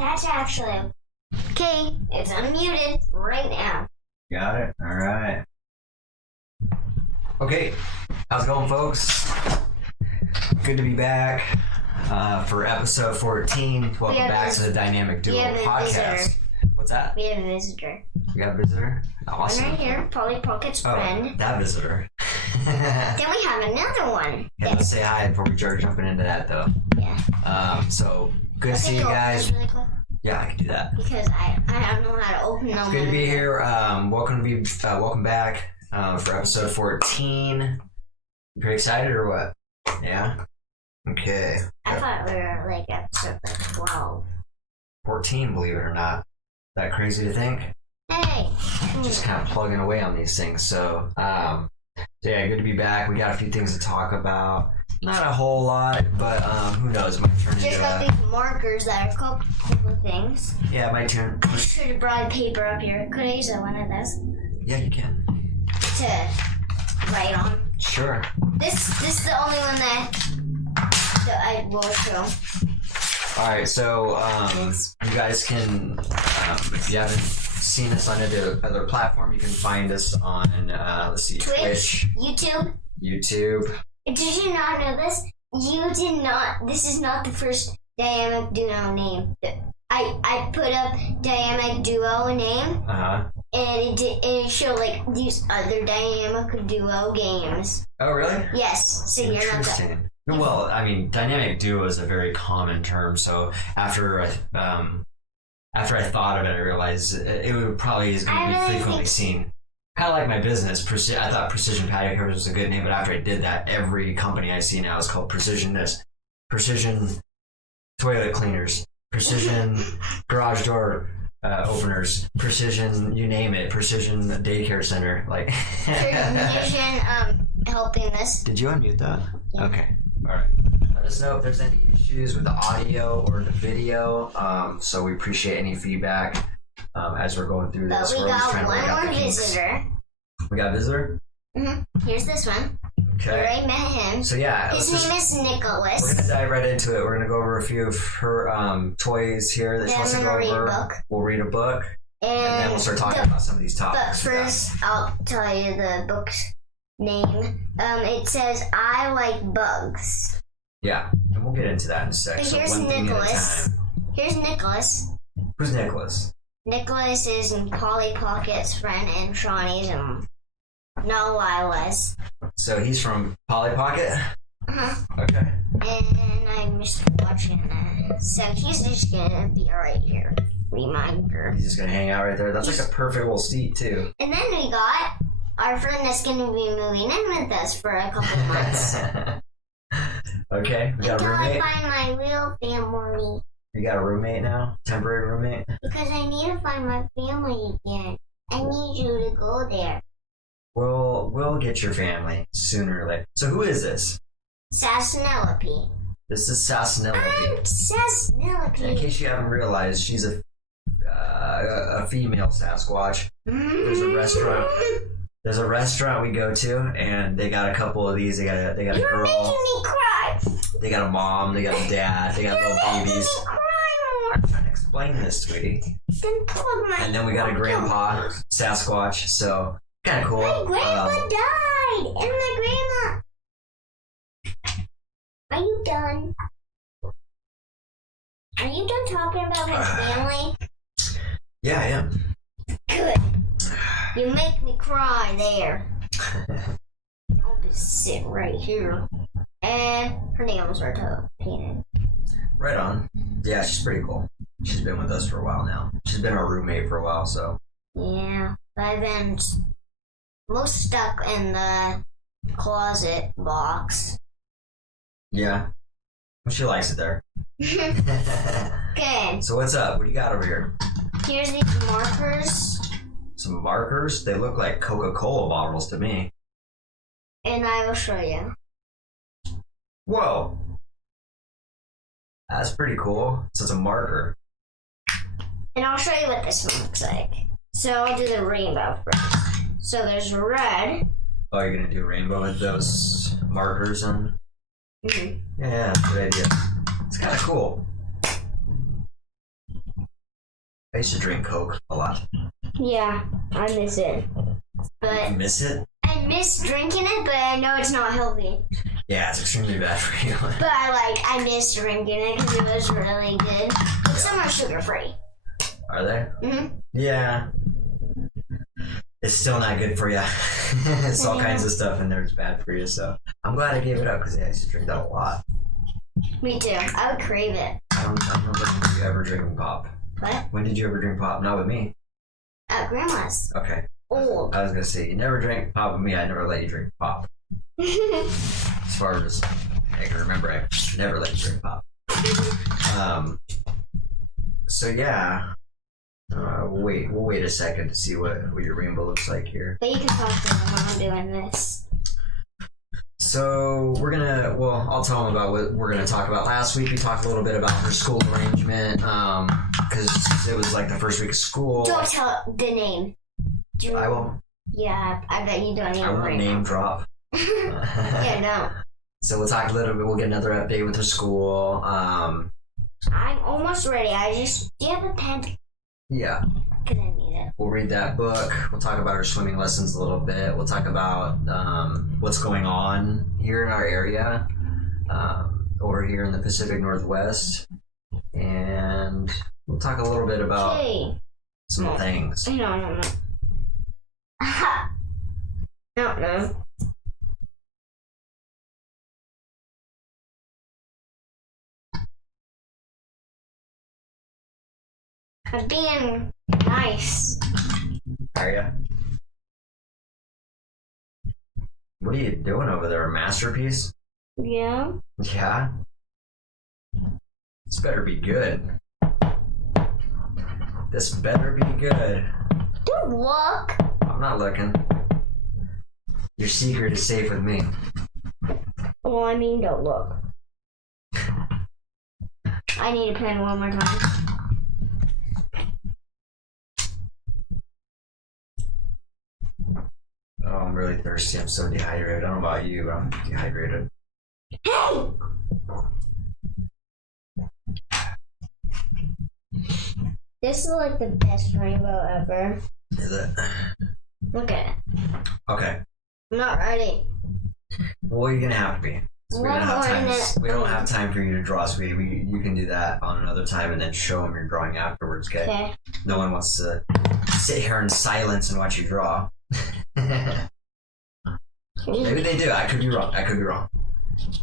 That's actually okay. It's unmuted right now. Got it. All right. Okay, how's it going, folks? Good to be back for episode 14. Welcome back to the Dynamic Duo podcast. Visitor. What's that? We have a visitor. We got a visitor? Awesome. One right here, Polly Pocket's friend. That visitor. Then we have another one. Yeah, let's say hi before we start jumping into that, though. Yeah. So good to see you guys. Really quick. Yeah, I can do that. Because I don't know how to open them. It's good to be here. Welcome back for episode 14. Pretty excited or what? Yeah? Okay. I thought we were like episode 12. 14, believe it or not. Is that crazy to think? Hey! Just kind of plugging away on these things. So yeah, good to be back. We got a few things to talk about. Not a whole lot, but who knows? Might turn into just got these markers that are a couple of things. Yeah, it might turn. I should have brought paper up here. Could I use one of those? Yeah, you can. To write on. Sure. This is the only one that I will show. Alright, so you guys can, if you haven't seen us on any other platform, you can find us on, let's see, Twitch, YouTube. Did you not know this? You did not. This is not the first Dynamic Duo name. I put up Dynamic Duo name, and it showed like these other Dynamic Duo games. Oh, really? Yes. So you're not that. Well, I mean, dynamic duo is a very common term. So after I thought of it, I realized it would probably is going to be frequently seen. Kind of like my business. I thought Precision Patio Covers was a good name, but after I did that, every company I see now is called Precision this, Precision Toilet Cleaners, Precision Garage Door Openers, Precision, you name it, Precision Daycare Center. Like Precision helping this. Did you unmute that? Yeah. Okay. All right. Let us know if there's any issues with the audio or the video. So we appreciate any feedback as we're going through this. But we got one more visitor. We got a visitor? Mm-hmm. Here's this one. Okay. We already met him. So yeah. His name is Nicholas. We're going to dive right into it. We're going to go over a few of her toys here that she wants to go over. We'll read a book. And then we'll start talking about some of these topics. But first, I'll tell you the book's name. It says, I Like Bugs. Yeah, and we'll get into that in a sec. So here's Nicholas. Here's Nicholas. Who's Nicholas? Nicholas is Polly Pocket's friend and Shawnee's and no Lila's. So he's from Polly Pocket? Uh-huh. Okay. And I missed watching that. So he's just gonna be right here. Reminder. He's just gonna hang out right there. That's like a perfect little seat too. And then we got our friend that's going to be moving in with us for a couple of months. Okay, we got a roommate. Until I find my real family. You got a roommate now? Temporary roommate? Because I need to find my family again. I need you to go there. We'll get your family sooner or later. So who is this? Sassanelope. This is Sassanelope. I'm Sassanelope. In case you haven't realized, she's a female Sasquatch. There's a restaurant we go to, and they got a couple of these. They got a girl. You're making me cry. They got a mom. They got a dad. They got little babies. Me cry more. I'm trying to explain this, sweetie. And then we got a grandpa Sasquatch. So kind of cool. My grandpa died, and my grandma. Are you done? Are you done talking about my family? Yeah, I am. Good. You make me cry there. I'll just sit right here. And her nails are painted. Right on. Yeah, she's pretty cool. She's been with us for a while now. She's been our roommate for a while, so. Yeah, I've been most stuck in the closet box. Yeah. Well, she likes it there. Okay. So what's up? What do you got over here? Here's these markers. Some markers? They look like Coca-Cola bottles to me. And I will show you. Whoa. That's pretty cool. So it's a marker. And I'll show you what this one looks like. So I'll do the rainbow first. So there's red. Oh, you're gonna do rainbow with those markers on? Mm-hmm. Yeah, good idea. It's kind of cool. I used to drink Coke a lot. Yeah, I miss it. But You miss it? I miss drinking it, but I know it's not healthy. Yeah, it's extremely bad for you. But I miss drinking it because it was really good. But some are sugar free. Are they? Mm-hmm. Yeah. It's still not good for you. It's all kinds of stuff in there that's bad for you. So I'm glad I gave it up because I used to drink that a lot. Me too. I would crave it. I don't remember you ever drinking pop. What? When did you ever drink pop? Not with me. At Grandma's. Okay. Old. I was gonna say you never drank pop with me. I never let you drink pop. As far as I can remember, I never let you drink pop. So yeah. We'll wait a second to see what your rainbow looks like here. But you can talk to them while I'm doing this. So I'll tell them about what we're gonna talk about. Last week we talked a little bit about her school arrangement, because it was like the first week of school. Don't tell the name. I won't. Yeah, I bet you don't even. I won't name drop. Yeah, no. So we'll talk a little bit. We'll get another update with her school. I'm almost ready. Do you have a pen? Yeah. Because I need it. We'll read that book. We'll talk about our swimming lessons a little bit. We'll talk about what's going on here in our area, over here in the Pacific Northwest. And we'll talk a little bit about some things. No. No. I'm being nice. Are ya? What are you doing over there? A masterpiece? Yeah. Yeah? This better be good. This better be good. Don't look. I'm not looking. Your secret is safe with me. Well, I mean, don't look. I need a pen one more time. Oh, I'm really thirsty. I'm so dehydrated. I don't know about you, but I'm dehydrated. Hey! This is like the best rainbow ever. Is it? Look at it. Okay. I'm not ready. Well, you're gonna have to be. We don't have time for you to draw, sweetie. You can do that on another time and then show them your drawing afterwards, okay? No one wants to sit here in silence and watch you draw. Maybe they do. I could be wrong.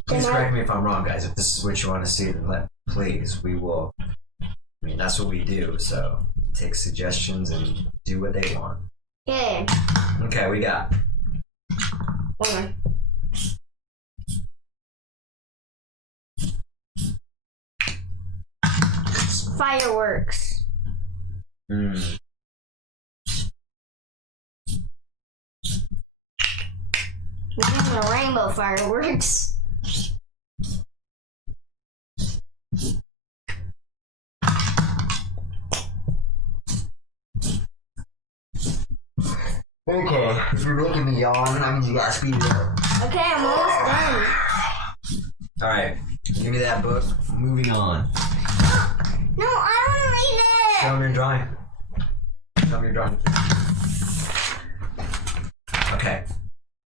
Please correct me if I'm wrong, guys. If this is what you want to see, then please, we will. I mean, that's what we do, so take suggestions and do what they want. Okay. Okay, we got. One more. Fireworks. Mm. We're doing the rainbow fireworks. Okay, if you're making me yawn, that means you gotta speed it up. Okay, I'm almost done. Alright, give me that book. Moving on. No, I don't read it. Show me your drawing. Show me your drawing. Okay,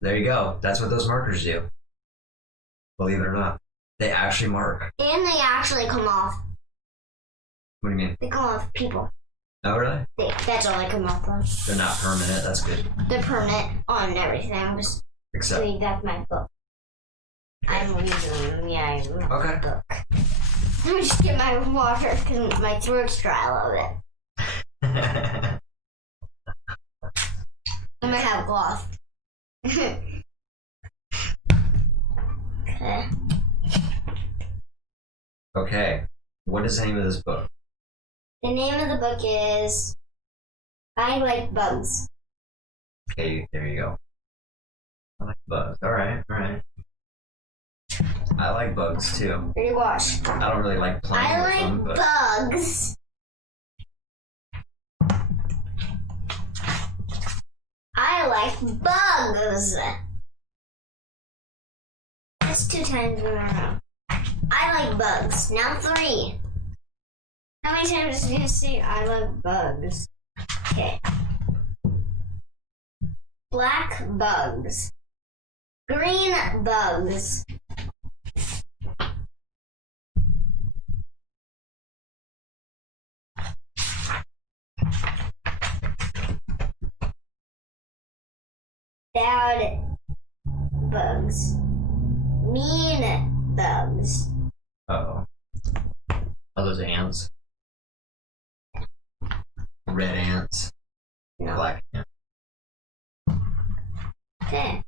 there you go. That's what those markers do. Believe it or not. They actually mark. And they actually come off. What do you mean? They come off people. Oh, really? That's all they come off of. They're not permanent. That's good. They're permanent on everything. I'm just Except. reading back my book. I'm reading my Okay. book. Let me just get my water because my throat's dry a little bit. I'm gonna have a cloth. Okay. Okay. What is the name of this book? The name of the book is I Like Bugs. Okay, there you go. I like bugs. Alright. I like bugs too. Ready, watch. I don't really like playing with them, but Bugs. I like bugs. That's 2 times in a row. I like bugs. Now 3. How many times did you say I love bugs? Okay. Black bugs. Green bugs. Bad bugs. Mean bugs. Uh-oh. Are those ants? Red ants? No. Black ants? Okay.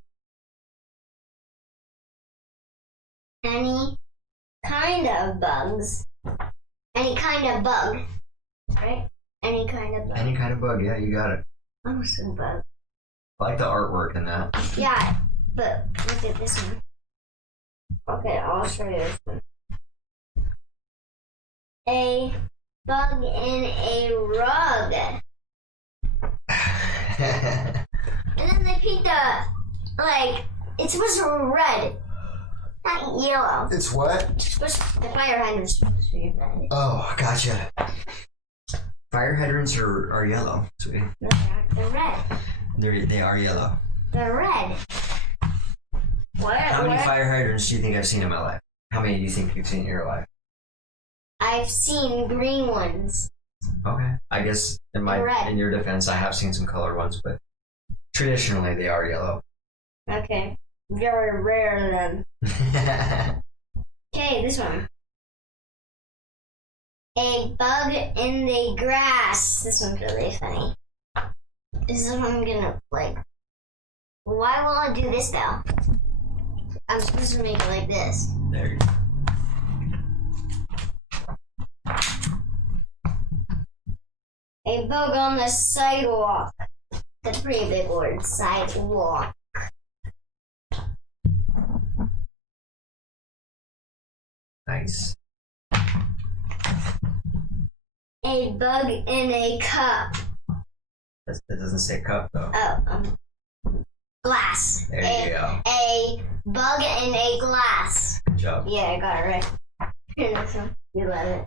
Any kind of bugs. Any kind of bug. Right? Any kind of bug. Any kind of bug, yeah, you got it. Almost a bug. I like the artwork in that. Yeah, but look at this one. Okay, I'll show you this one. A bug in a rug. And then they paint it's supposed to be red, not yellow. It's what? The fire hydrant's supposed to be red. Oh, gotcha. Fire hydrants are yellow, sweetie. No, they're red. They are yellow. They're red. How many fire hydrants do you think I've seen in my life? How many do you think you've seen in your life? I've seen green ones. Okay. I guess in your defense, I have seen some colored ones, but traditionally they are yellow. Okay. Very rare then. Okay, this one. A bug in the grass. This one's really funny. This is what I'm gonna like. Why will I do this though? I'm supposed to make it like this. There you go. A bug on the sidewalk. That's a pretty big word. Sidewalk. Nice. A bug in a cup. That doesn't say cup though. Oh, glass. There you go. A bug in a glass. Good job. Yeah, I got it right. You love it.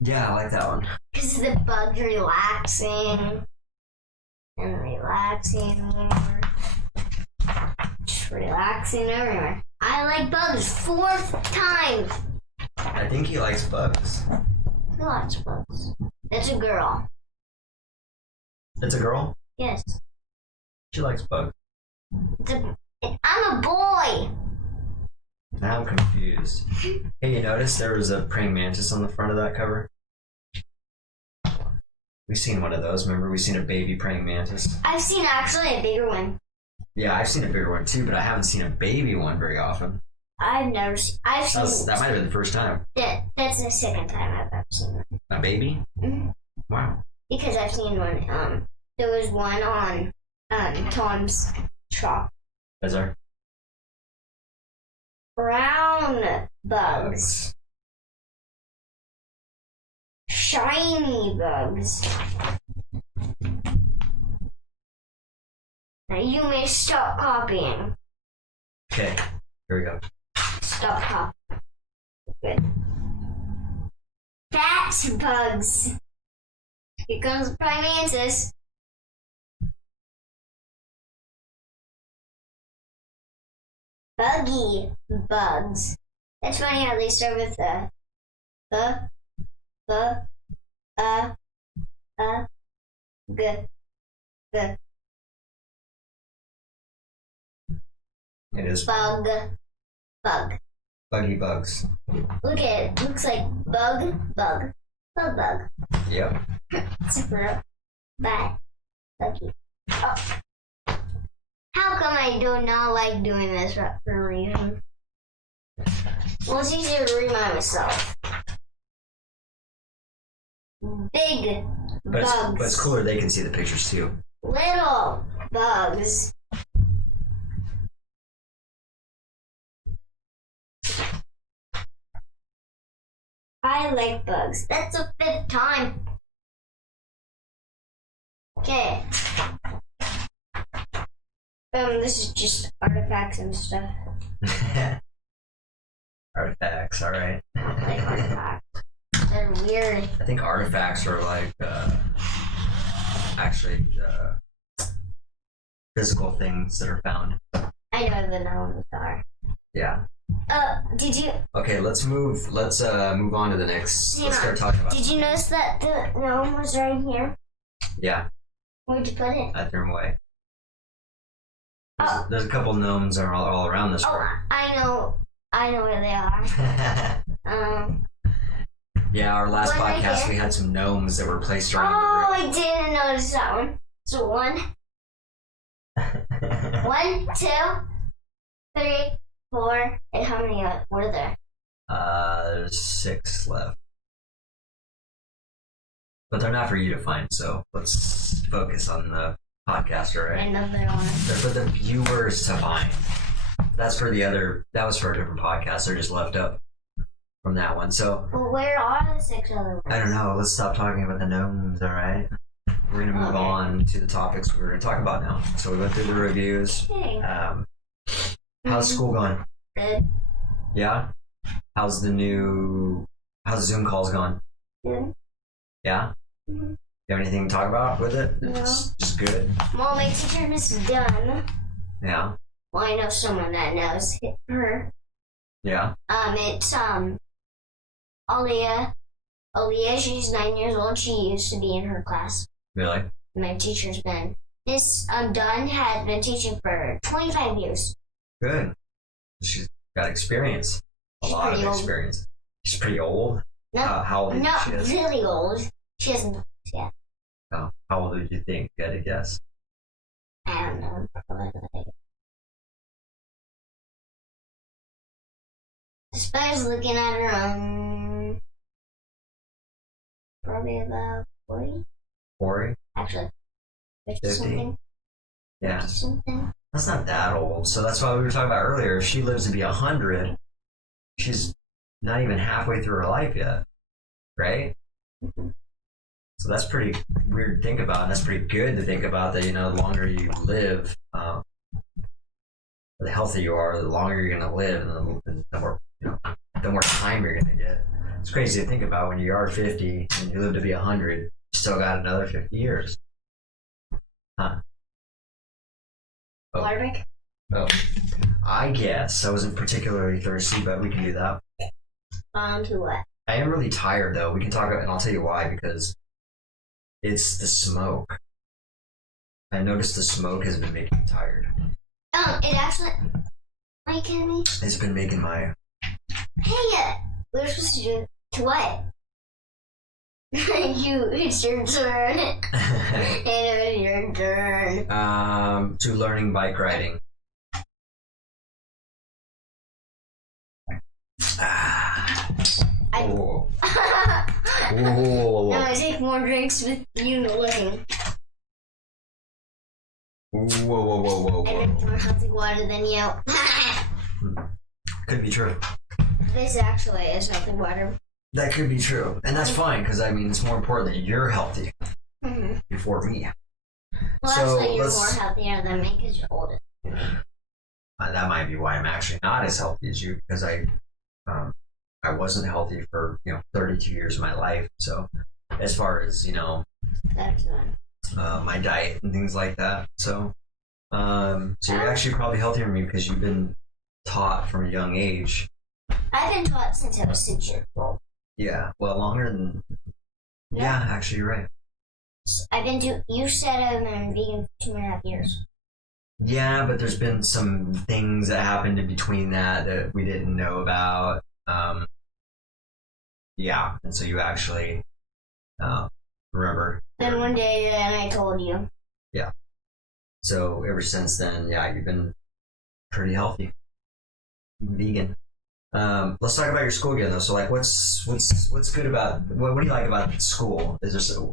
Yeah, I like that one. Because the bug's relaxing. And relaxing more. Just relaxing everywhere. I like bugs. 4th time. I think he likes bugs. Who likes bugs? That's a girl. It's a girl? Yes. She likes bugs. I'm a boy. Now I'm confused. Hey, you notice there was a praying mantis on the front of that cover? We've seen one of those. Remember, we've seen a baby praying mantis. I've seen actually a bigger one. Yeah, I've seen a bigger one too, but I haven't seen a baby one very often. I've seen. That might have been the first time. That's the second time I've ever seen one. A baby? Mm-hmm. Wow. Because I've seen one. There was one on Tom's shop. Is there? Brown bugs. Shiny bugs. Now you may stop copying. Okay, here we go. Stop copying. Good. Fat bugs. Here comes the prime mantis. Buggy bugs. That's funny how they start with the, g. It is Bug. buggy bugs. Look at it. Looks like bug. Yep. Super bad. Buggy. Oh. How come I do not like doing this for a reason? Well, it's easier to remind myself. Big bugs. But it's cooler they can see the pictures too. Little bugs. I like bugs. That's the 5th time. Okay. This is just artifacts and stuff. Artifacts, alright. Like artifacts. They're weird. I think artifacts are like actually physical things that are found. I know the gnomes are. Yeah. Did you? Okay, let's move on to the next. Let's start talking about. Did you notice that the gnome was right here? Yeah. Where'd you put it? I threw them away. There's a couple gnomes that are all around this room. I know where they are. Yeah, our last podcast we had some gnomes that were placed around the room. I didn't notice that one. So 1, 1, 2, 3, 4, and how many were there? There's 6 left. But they're not for you to find, so let's focus on the podcaster, right? Another one. They're for the viewers to find. That was for a different podcast. They're just left up from that one. So. But where are the 6 other ones? I don't know. Let's stop talking about the gnomes, alright? We're going to move on to the topics we're going to talk about now. So we went through the reviews. Okay. How's school going? Good. Yeah? How's the Zoom calls going? Good. Yeah? Mm-hmm. You have anything to talk about with it? No. It's just good? Well, my teacher is done. Yeah? Well, I know someone that knows her. Yeah? It's, Aaliyah. Aaliyah, she's 9 years old. She used to be in her class. Really? My teacher's been. This, Dunn has been teaching for 25 years. Good. She's got experience. A lot of experience. She's pretty old? No, how old do you think she is? Not really old. She hasn't yet. Oh, how old would you think? You had to guess. I don't know. I suppose looking at her, probably about 40. 40? Actually, 50 50? something. Yeah. 50 something. That's not that old. So that's why we were talking about earlier. If she lives to be 100, she's not even halfway through her life yet. Right? Mm-hmm. So that's pretty weird to think about, and that's pretty good to think about that, the longer you live, the healthier you are, the longer you're going to live, and the more time you're going to get. It's crazy to think about when you are 50 and you live to be 100, you still got another 50 years. Huh? Oh. Waterpick? Oh. I guess. I wasn't particularly thirsty, but we can do that. To what? I am really tired, though. We can talk about, and I'll tell you why, because it's the smoke. I noticed the smoke has been making me tired. It actually... Are you kidding me? It's been making my... Hey, we were supposed to do... To what? It's your turn. It was your turn. To learning bike riding. Whoa. Whoa. No, I take more drinks with you looking. Whoa. I drink more healthy water than you. Could be true. This actually is healthy water. That could be true. And that's fine, because, it's more important that you're healthy before me. Well, so actually, you're more healthier than me because you're older. That might be why I'm actually not as healthy as you, because I wasn't healthy for 32 years of my life. So as far as that's fine. My diet and things like that. So you're actually probably healthier than me because you've been taught from a young age. I've been taught since I was 6 years old. Yeah, well, longer than. Yeah, actually, you're right. You said I've been vegan for 2.5 years. Yeah, but there's been some things that happened in between that we didn't know about. Yeah, and so you actually remember. Then one day, I told you. Yeah. So ever since then, yeah, you've been pretty healthy. Vegan. Let's talk about your school again, though. So, what's good about what do you like about school?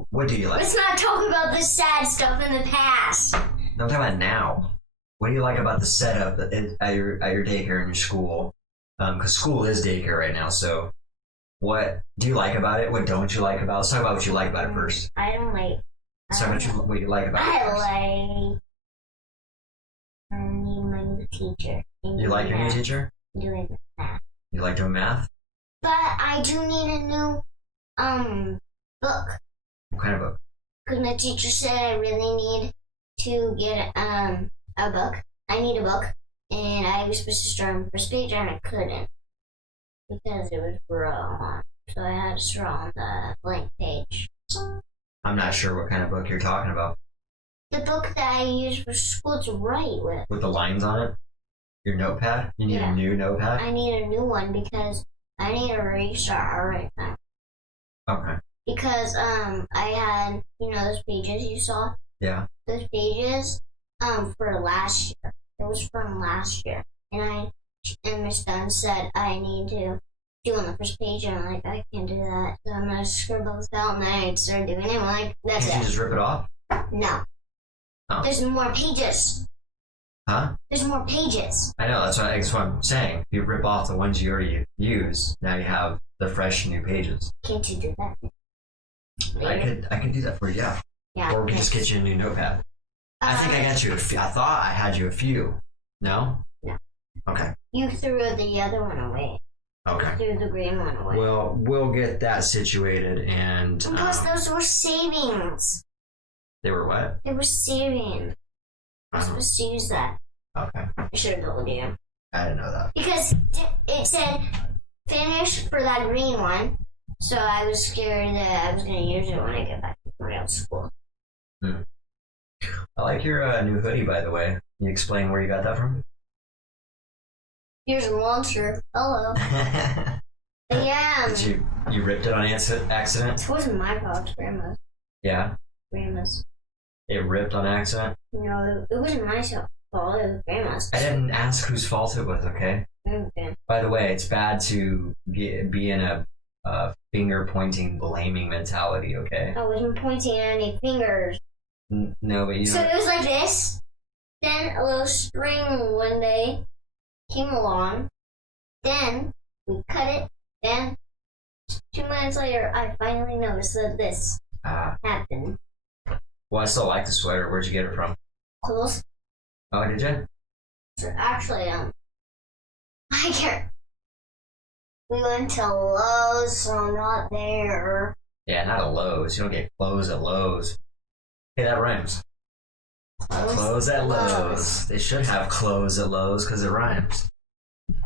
What do you like? Let's not talk about the sad stuff in the past. No, I'm talking about now. What do you like about the setup at your daycare and your school? Because school is daycare right now. So, what do you like about it? What don't you like about it? Let's talk about what you like about it first. I don't like. Let's talk about what you like about it first. I need my new teacher. You like your new teacher? Doing math. You like doing math? But I do need a new book. What kind of book? Because my teacher said I really need to get a book. I need a book, and I was supposed to start on the first page, and I couldn't because it was wrong. So I had to start on the blank page. I'm not sure what kind of book you're talking about. The book that I use for school to write with. With the lines on it? Your notepad? You need a new notepad? I need a new one because I need to restart right now. Okay. Because I had, those pages you saw? Yeah. Those pages for last year. It was from last year. And Miss Dunn said I need to do on the first page, and I'm like, I can't do that. So I'm gonna scribble this out, and then I started doing it. I'm like, that's Can't you just rip it off? No. Oh. There's more pages. Huh? There's more pages. I know, that's what I'm saying. If you rip off the ones you already use, now you have the fresh new pages. Can't you do that? I could do that for you, yeah. Yeah. Or we could just get you a new notepad. I think I got you a few. I thought I had you a few. No? No. Okay. You threw the other one away. Okay. Threw the green one away. Well, we'll get that situated and... Because those were savings. They were what? They were savings. I was supposed to use that. Okay. I should have told you. I didn't know that. Because it said finish for that green one. So I was scared that I was going to use it when I get back to real school. I like your new hoodie, by the way. Can you explain where you got that from? Here's a monster. Hello. Yeah. Did you ripped it on accident? It wasn't my fault. It's Grandma's. Yeah? Grandma's. It ripped on accident? No, it wasn't my fault. It was Grandma's. I didn't ask whose fault it was, okay? Okay. By the way, it's bad to be in a finger-pointing, blaming mentality, okay? I wasn't pointing at any fingers. No, but you know... So it was like this. Then a little string one day came along. Then we cut it. Then 2 minutes later, I finally noticed that this happened. Well, I still like the sweater. Where'd you get it from? Close. Oh, did you? So actually, I can't. We went to Lowe's, so I'm not there. Yeah, not at Lowe's. You don't get clothes at Lowe's. Hey, that rhymes. Clothes at Lowe's. They should have clothes at Lowe's because it rhymes.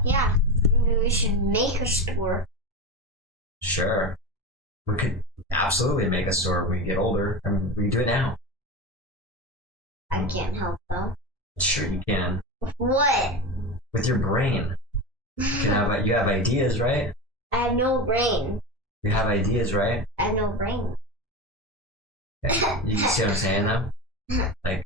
Yeah, maybe we should make a store. Sure. We could absolutely make a store when we get older. I mean, we can do it now. I can't help though. Sure you can. What? With your brain. You have ideas, right? I have no brain. You have ideas, right? I have no brain. You see what I'm saying, though? Like,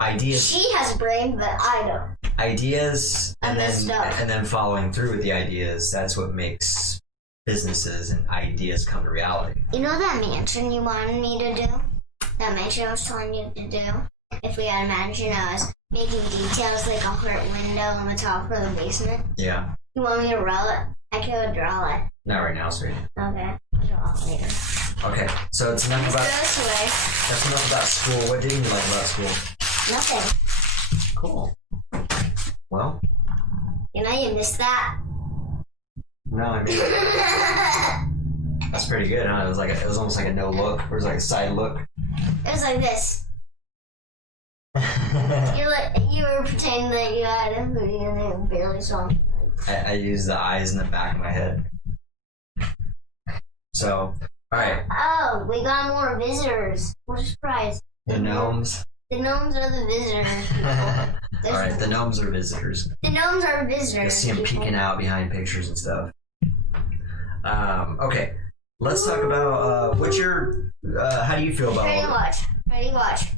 ideas. She has a brain, but I don't. Ideas, and then following through with the ideas. That's what makes businesses and ideas come to reality. You know that mansion you wanted me to do? That mansion I was telling you to do? If we had a mansion, I was making details like a heart window on the top of the basement. Yeah. You want me to draw it? I can draw it. Not right now, sweetie. Okay. I'll draw it later. Okay, so it's enough that's enough about school. What didn't you like about school? Nothing. Cool. Well. You know you missed that. No, I mean that's pretty good, huh? It was almost like a no look, or it was like a side look. It was like this. You were pretending that you had a hoodie and they barely saw me. I used the eyes in the back of my head. So, alright. Oh, we got more visitors. What a surprise. The gnomes. The gnomes are the visitors. Alright, the gnomes are visitors. The gnomes are visitors. You see them peeking out behind pictures and stuff. Okay, let's talk about what's your how do you feel about Ready, watch. Ready, watch.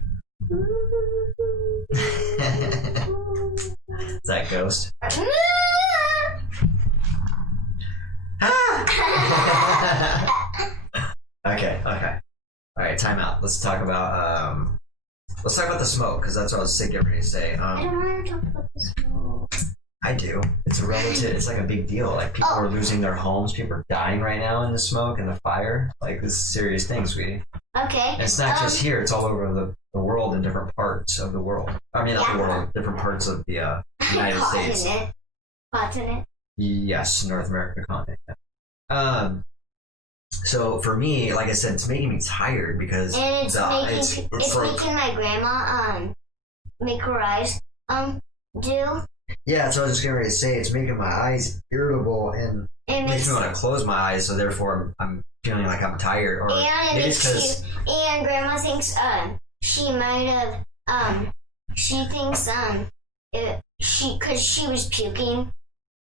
Is that Ghost? Okay. Alright, time out. Let's talk about the smoke, because that's what I was getting ready to say. I don't want to talk about the smoke. I do. It's a relative. It's like a big deal. Like people are losing their homes. People are dying right now in the smoke and the fire. Like this is a serious thing, sweetie. Okay. And it's not just here. It's all over the world in different parts of the world. I mean, not the world. Different parts of the United States. Continent. Yes, North America continent. So for me, like I said, it's making me tired because and it's making my grandma make her eyes do. Yeah, so I was just getting ready to say it's making my eyes irritable and it makes me want to close my eyes. So therefore, I'm feeling like I'm tired. Or and maybe it's because and grandma thinks she might have she thinks because she was puking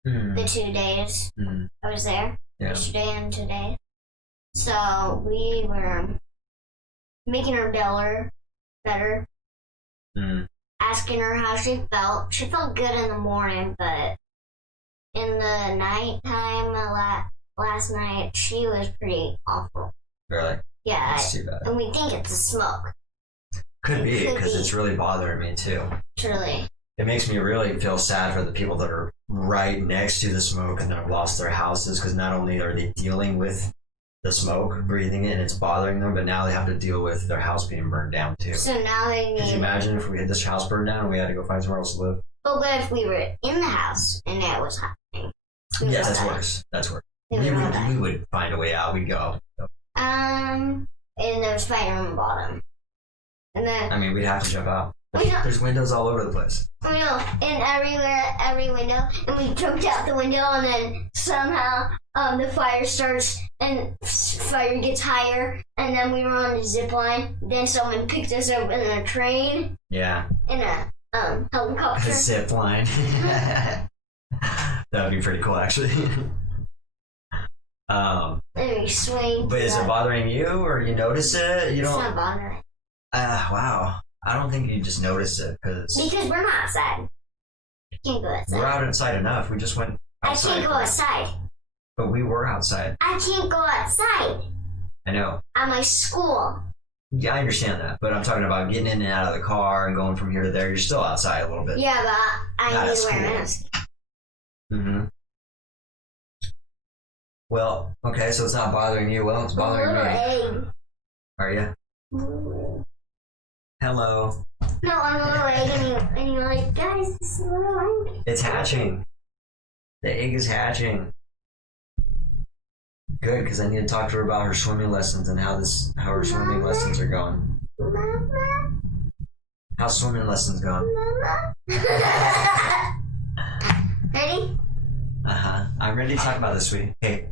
the 2 days I was there yesterday and today. So we were making her better, asking her how she felt. She felt good in the morning, but in the nighttime, last night, she was pretty awful. Really? Yeah. That's too bad. And we think it's the smoke. Could be, because it's really bothering me too. Truly. It makes me really feel sad for the people that are right next to the smoke and that have lost their houses, because not only are they dealing with the smoke, breathing it, and it's bothering them, but now they have to deal with their house being burned down too. So now they need... Could you imagine if we had this house burned down and we had to go find somewhere else to live? But what if we were in the house and that was happening? Yeah, that's worse. That's worse. We would find a way out. We'd go. And there's fire on the bottom. And then... I mean, we'd have to jump out. There's windows all over the place. I know, and every window, and we jumped out the window, and then somehow the fire starts, and fire gets higher, and then we were on a zip line. Then someone picked us up in a train. Yeah. In a helicopter. A zip line. That would be pretty cool, actually. And we swing. But is it bothering you, or you notice it? You don't. It's not bothering. Wow. I don't think you just notice it because we're not outside. Can't go outside. We're outside enough. We just went outside. I can't go outside. But we were outside. I can't go outside. I know. At my school. Yeah, I understand that. But I'm talking about getting in and out of the car and going from here to there. You're still outside a little bit. Yeah, but I need to wear a mask. Mm-hmm. Well, okay, so it's not bothering you. Well, it's bothering me. Egg. Are you? Hello. No, I'm a little egg, and you're like, guys, this is a little egg. It's hatching. The egg is hatching. Good, because I need to talk to her about her swimming lessons and how her swimming lessons are going. Mama. How's swimming lessons going? Mama. Ready? I'm ready to talk about this, sweetie. Hey.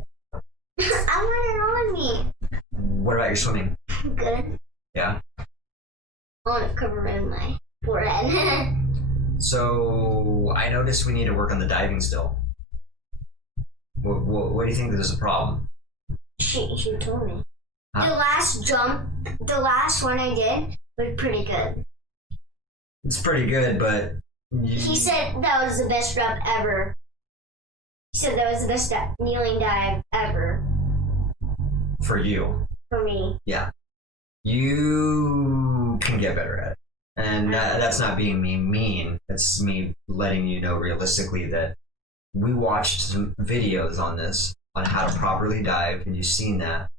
I want it on me. What about your swimming? Good. Yeah? I want to cover in my forehead. So, I noticed we need to work on the diving still. What do you think is a problem? She told me. Huh? The last one I did was pretty good. It's pretty good, but... He said that was the best drop ever. He said that was the best kneeling dive ever. For you. For me. Yeah. You can get better at it. And that's not being mean. That's me letting you know realistically that we watched some videos on this, on how to properly dive, and you've seen that.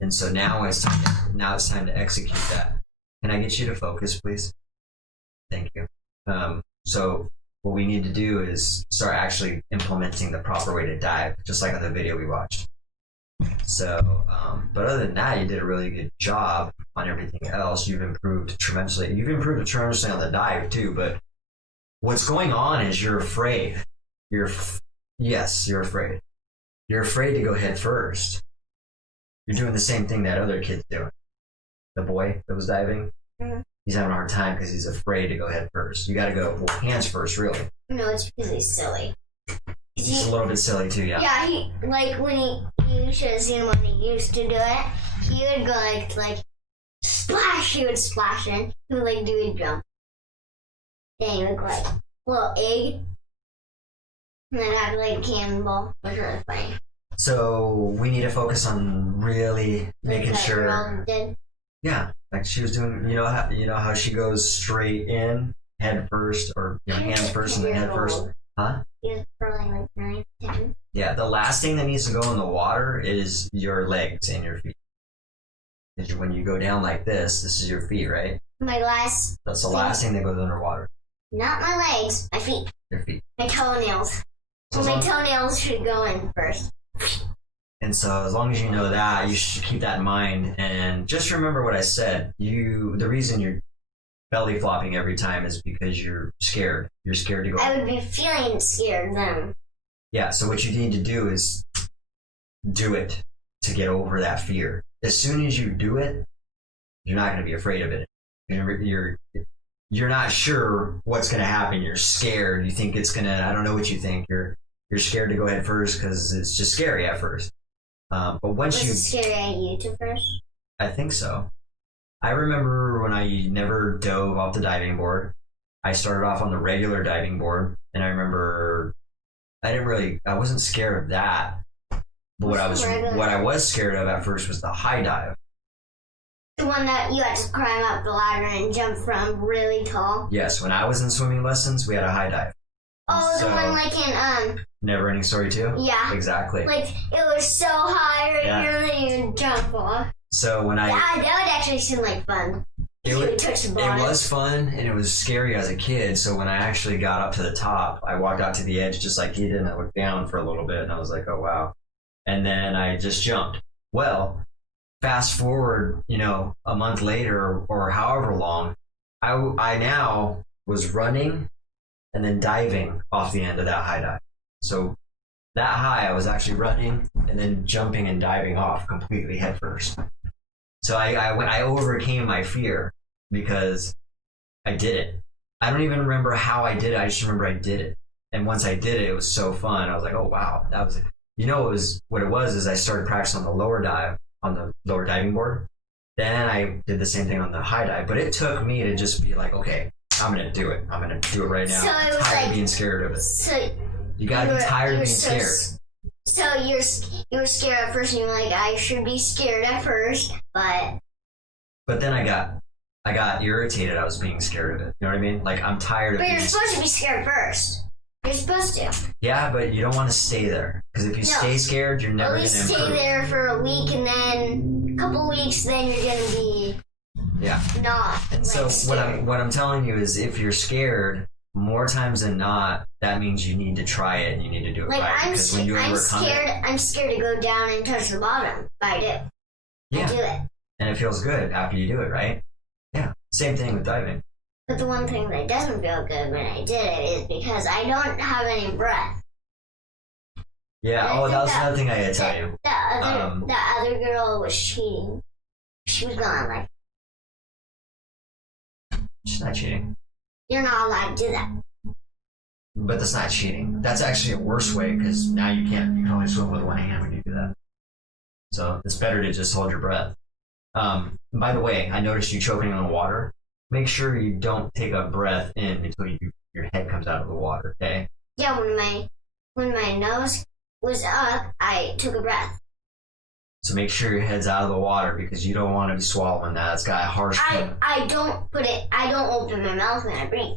And so now it's time to execute that. Can I get you to focus, please? Thank you. So what we need to do is start actually implementing the proper way to dive, just like on the video we watched. So, but other than that, you did a really good job on everything else. You've improved tremendously. You've improved tremendously on the dive too, but what's going on is you're afraid. You're afraid. You're afraid to go head first. You're doing the same thing that other kid's doing. The boy that was diving, he's having a hard time because he's afraid to go head first. You got to go hands first, really. No, it's because he's silly. He's a little bit silly too, yeah. Yeah, you should have seen when he used to do it. He would go like splash. He would splash in. He would do a jump. Then he would go like little egg, and then after a cannonball. It was really funny. So we need to focus on really making sure. Girl did. Yeah, like she was doing. You know how she goes straight in, head first, or hands first, and then head first. Huh? He was probably like 9, 10. Yeah, the last thing that needs to go in the water is your legs and your feet. When you go down like this is your feet, right? That's the last thing that goes underwater. Not my legs, my feet. Your feet. My toenails. So my toenails should go in first. And so as long as you know that, you should keep that in mind. And just remember what I said. The reason you're belly flopping every time is because you're scared. You're scared to go. I would be feeling scared then. Yeah, so what you need to do is do it to get over that fear. As soon as you do it, you're not going to be afraid of it. You're not sure what's going to happen. You're scared. You think it's going to, I don't know what you think. You're scared to go ahead first because it's just scary at first. But once Was it scary at you to first? I think so. I remember when I never dove off the diving board. I started off on the regular diving board, and I remember I wasn't scared of that. But what I was scared of at first was the high dive. The one that you had to climb up the ladder and jump from really tall? Yes, when I was in swimming lessons, we had a high dive. Oh, so, the one like in Never Ending Story 2? Yeah. Exactly. Like it was so high right here and then you jump off. So when that would actually seem like fun. It was fun and it was scary as a kid. So when I actually got up to the top, I walked out to the edge just like he did, and I looked down for a little bit and I was like, oh wow. And then I just jumped. Well, fast forward, a month later or however long, I now was running and then diving off the end of that high dive. So that high, I was actually running and then jumping and diving off completely headfirst. So I overcame my fear because I did it. I don't even remember how I did it. I just remember I did it. And once I did it, it was so fun. I was like, oh wow, that was, what it was is I started practicing on the lower diving board. Then I did the same thing on the high dive, but it took me to just be like, okay, I'm going to do it. I'm going to do it right now. So I'm tired of being scared of it. So you got to be tired of being scared. So you were scared at first and you're like, I should be scared at first, but then I got irritated. I was being scared of it. You know what I mean? Like I'm tired of But you're supposed to be scared first. You're supposed to. Yeah, but you don't want to stay there. Because if you stay scared, you're never going to improve. At least stay there for a week and then a couple weeks, then you're going to be not. And so what I'm telling you is if you're scared, more times than not, that means you need to try it and you need to do it right. Because when you overcome I'm scared to go down and touch the bottom, but I do. Yeah. I do it. And it feels good after you do it, right? Yeah. Same thing with diving. But the one thing that doesn't feel good when I did it is because I don't have any breath. Yeah, that was another thing I had to tell you. That other girl was cheating. She was going like... She's not cheating. You're not allowed to do that. But that's not cheating. That's actually a worse way because now you can only swim with one hand when you do that. So it's better to just hold your breath. By the way, I noticed you choking on the water. Make sure you don't take a breath in until your head comes out of the water, okay? Yeah, when my nose was up, I took a breath. So make sure your head's out of the water because you don't want to be swallowing that. It's got a harsh... I don't open my mouth when I breathe.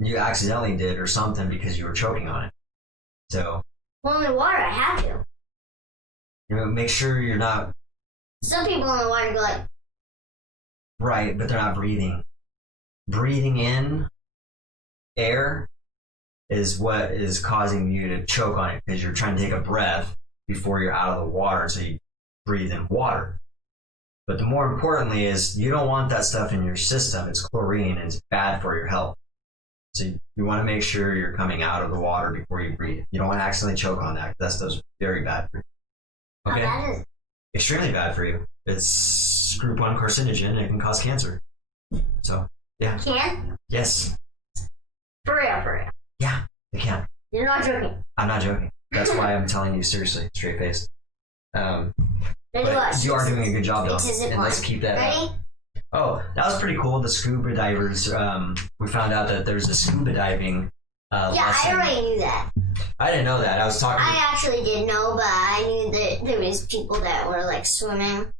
You accidentally did or something because you were choking on it. So... Well, in the water, I have to. Make sure you're not... Some people in the water go like... Right, but they're not breathing. Breathing in air is what is causing you to choke on it because you're trying to take a breath before you're out of the water, so you breathe in water. But the more importantly is you don't want that stuff in your system. It's chlorine and it's bad for your health. So you want to make sure you're coming out of the water before you breathe. You don't want to accidentally choke on that because that stuff's very bad for you. Okay? How bad is it? Extremely bad for you. It's group 1 carcinogen and it can cause cancer. So, yeah. Can? Yes. For real. Yeah, it can. You're not joking. I'm not joking. That's why I'm telling you seriously, straight faced. But you are doing a good job, though. And let's keep that up. Oh, that was pretty cool. The scuba divers, we found out that there's a scuba diving lesson. I already knew that. I didn't know that. I actually did know, but I knew that there was people that were like swimming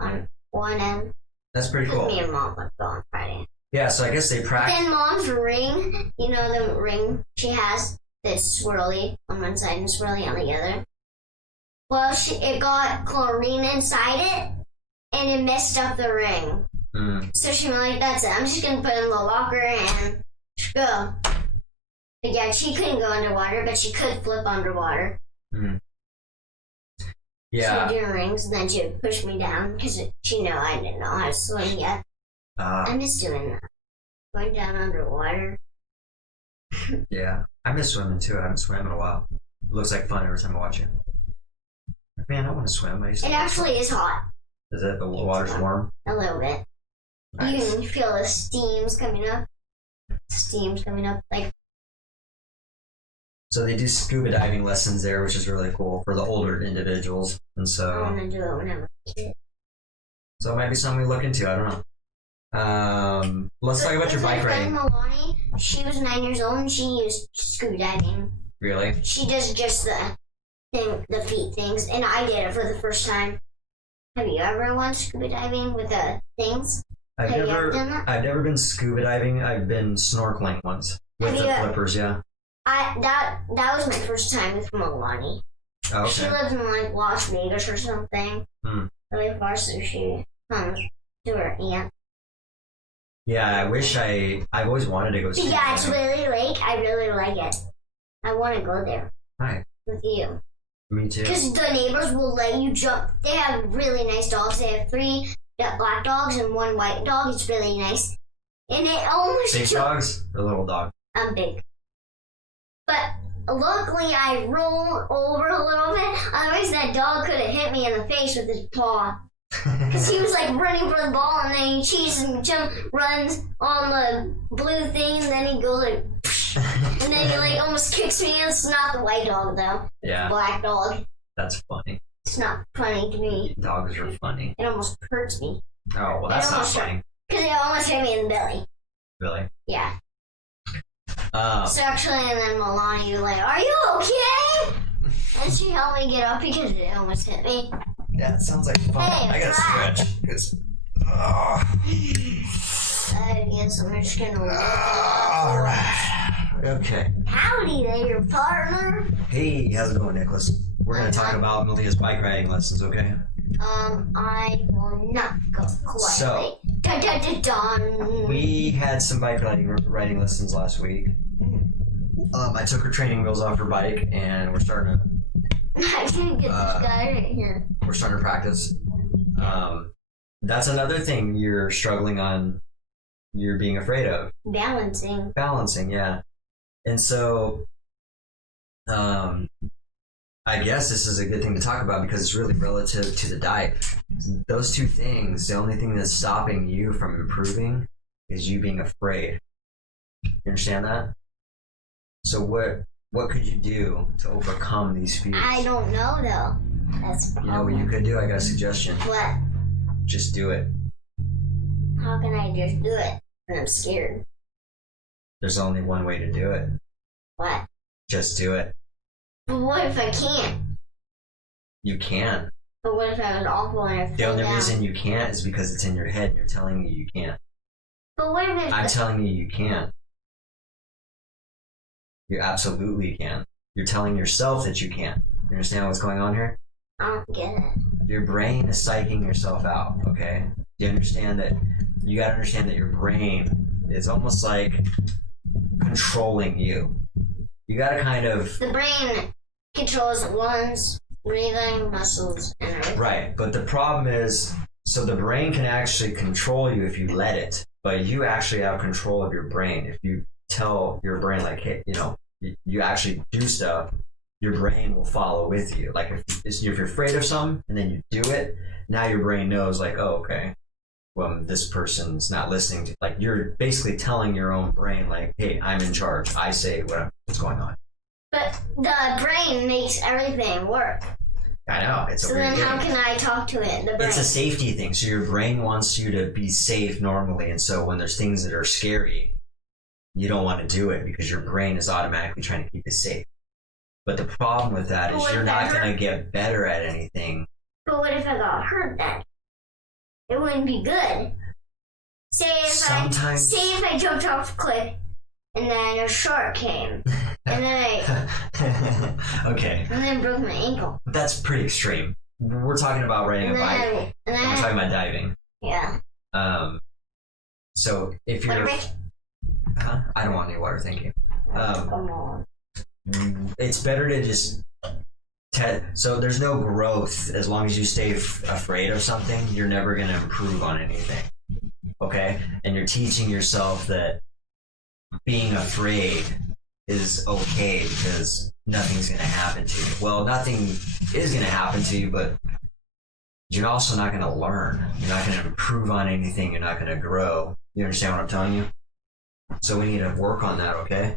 on one end. That's pretty cool. Me and Mom would go on Friday. Yeah, so I guess they practice. Then Mom's ring, the ring she has that's swirly on one side and swirly on the other. Well, it got chlorine inside it, and it messed up the ring. So she was like, that's it. I'm just going to put it in the locker and go. But yeah, she couldn't go underwater, but she could flip underwater. Yeah. She would do rings, and then she would push me down because she knew I didn't know how to swim yet. I miss doing that. Going down underwater. Yeah. I miss swimming too. I haven't swam in a while. It looks like fun every time I watch it. Man, I want to swim. It actually is hot. Is it? The water's warm? A little bit. Nice. You can feel the steams coming up. Like. So they do scuba diving lessons there, which is really cool for the older individuals. And so I want to do it when I'm a kid. So it might be something we look into. I don't know. Let's talk about your bike riding. Milani, she was 9 years old and she used scuba diving. Really? She does just the feet things, and I did it for the first time. Have you ever gone scuba diving with the things? I've never been scuba diving. I've been snorkeling once with the flippers. Yeah. That was my first time with Milani. Oh, okay. She lives in like Las Vegas or something. Really far, so she comes to her aunt. Yeah, I've always wanted to go scuba diving. Yeah, it's Lily Lake. I really like it. I want to go there. Hi. With you. Me too. Because the neighbors will let you jump. They have really nice dogs. They have 3 black dogs and 1 white dog. It's really nice. And they almost big dogs or little dog? I'm big. But luckily I rolled over a little bit. Otherwise that dog could have hit me in the face with his paw. Because he was like running for the ball and then he cheats and runs on the blue thing and then he goes like and then he like almost kicks me. It's not the white dog though. Yeah. Black dog. That's funny. It's not funny to me. Dogs are funny. It almost hurts me. Oh, well that's not funny. Because it almost hit me in the belly. Really? Yeah. So actually, and then Milani was like, "Are you okay?" And she helped me get up because it almost hit me. Yeah, it sounds like fun. Hey, I gotta stretch because. I guess I'm just gonna. All right. Okay. Howdy there, partner. Hey, how's it going, Nicholas? We're gonna talk about Malia's bike riding lessons, okay? I will not go quietly. So, dun, dun, dun, dun. We had some bike riding lessons last week. I took her training wheels off her bike, and we're starting to. I can get this guy right here. We're starting to practice. That's another thing you're struggling on. You're being afraid of. Balancing, yeah. And so, I guess this is a good thing to talk about because it's really relative to the dive. Those two things, the only thing that's stopping you from improving is you being afraid. You understand that? So what could you do to overcome these fears? I don't know though. That's the problem. You know what you could do? I got a suggestion. What? Just do it. How can I just do it when I'm scared? There's only one way to do it. What? Just do it. But what if I can't? You can. But what if I was awful and I fell The only down? reason you can't is because it's in your head and you're telling me you can't. But what if I'm telling you you can't. You absolutely can. You're telling yourself that you can't. You understand what's going on here? I don't get it. Your brain is psyching yourself out, okay? Do you understand that? You gotta understand that your brain is almost like controlling you. You gotta kind of... The brain controls lungs, breathing, muscles, and everything. Right, but the problem is, so the brain can actually control you if you let it, but you actually have control of your brain. If you tell your brain, like, hey, you know, you actually do stuff, your brain will follow with you. Like, if you're afraid of something and then you do it, now your brain knows, like, oh, okay, well, this person's not listening to, like, you're basically telling your own brain, like, hey, I'm in charge. I say what's going on. But the brain makes everything work. I know. It's so then how can I talk to it? The brain. It's a safety thing. So your brain wants you to be safe normally. And so when there's things that are scary, you don't want to do it because your brain is automatically trying to keep it safe. But the problem with that is you're not going to get better at anything. But what if I got hurt then? It wouldn't be good. Say if I jumped off a cliff and then a shark came and then okay. And then broke my ankle. That's pretty extreme. We're talking about riding a bike. We're talking about diving. Yeah. So if you're... I don't want any water, thank you. Come on. It's better to just So there's no growth as long as you stay afraid of something. You're never going to improve on anything. Okay? And you're teaching yourself that being afraid is okay because nothing's going to happen to you. Well, nothing is going to happen to you, but you're also not going to learn. You're not going to improve on anything. You're not going to grow. You understand what I'm telling you? So we need to work on that, okay?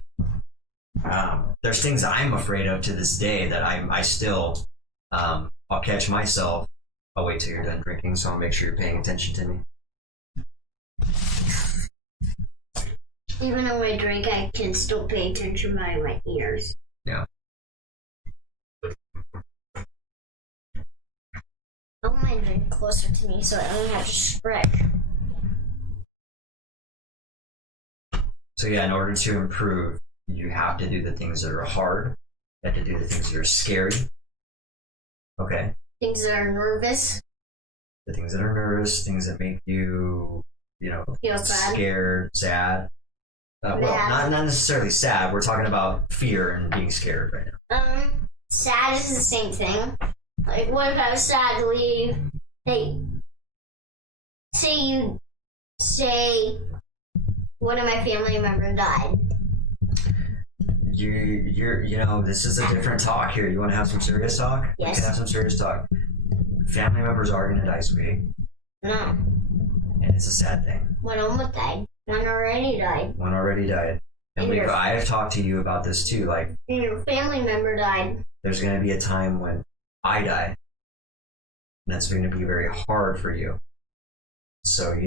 There's things I'm afraid of to this day that I still, I'll catch myself. I'll wait till you're done drinking, so I'll make sure you're paying attention to me. Even though I drink, I can still pay attention by my ears. Yeah. I want my drink closer to me so I don't have to spread. So yeah, in order to improve, you have to do the things that are hard. You have to do the things that are scary. Okay? Things that are nervous. The things that are nervous, things that make you, feel scared, sad. Well, not necessarily sad. We're talking about fear and being scared right now. Sad is the same thing. Like, what if I was sad to leave? Hey, say one of my family members died. This is a different talk here. You want to have some serious talk? Yes. We can have some serious talk. Family members are going to die, sweetie. No. And it's a sad thing. One almost died. One already died. One already died. And I have talked to you about this too. Like, and your family member died. There's going to be a time when I die. And that's going to be very hard for you. So what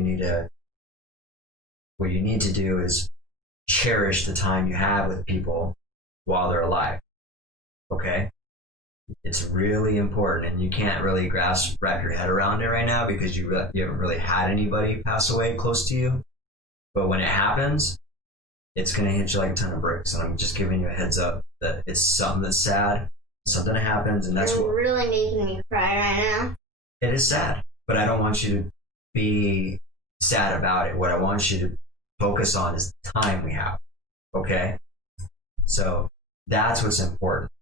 you need to do is cherish the time you have with people while they're alive. Okay? It's really important, and you can't really wrap your head around it right now because you haven't really had anybody pass away close to you. But when it happens, it's going to hit you like a ton of bricks. And I'm just giving you a heads up that it's something that's sad, something that happens, and that's You're really making me cry right now. It is sad, but I don't want you to be sad about it. What I want you to focus on is the time we have. Okay? So that's what's important.